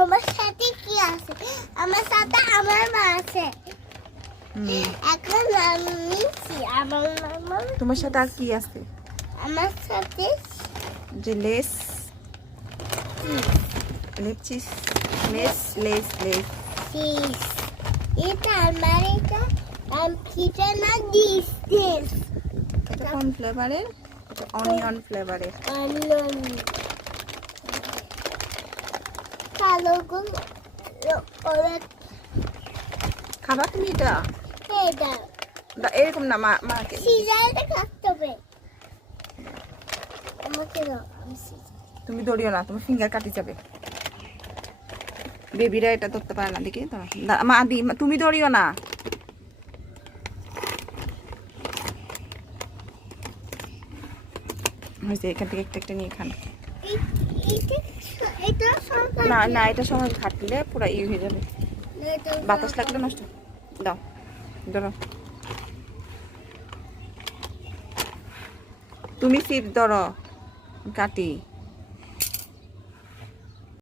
আমার সাথে কি আছে? আমার সাথে আমার মা আছে। এখন আমি আমার মামা। তোমার সাথে আর কি আছে? আমার সাথে যে লেস লেপচিস লেস লেস লেস চিজ। এটা আমার এটা খিচা না দিস। এটা কোন ফ্লেভারের? এটা অনিয়ন ফ্লেভারের। অনিয়ন কালো গুলো ওরা খাবা তুমি এটা? এটা এরকম না, মাকে সিজারটা কাটতে হবে। আমাকে দাও, আমি সিজার। তুমি ধরিও না, তোমার ফিঙ্গার কাটি যাবে। বেবিরা এটা ধরতে পারে না, দেখি তো। মা দি, তুমি ধরিও না। হয়েছে, এখান থেকে একটা একটা নিয়ে খান। এটা সরকার না না, এটা সবাই খাটলে পুরো ইয়ে হয়ে যাবে, বাতাস লাগলে নষ্ট। দাও, ধরো। তুমি সিপ ধরো, কাটি।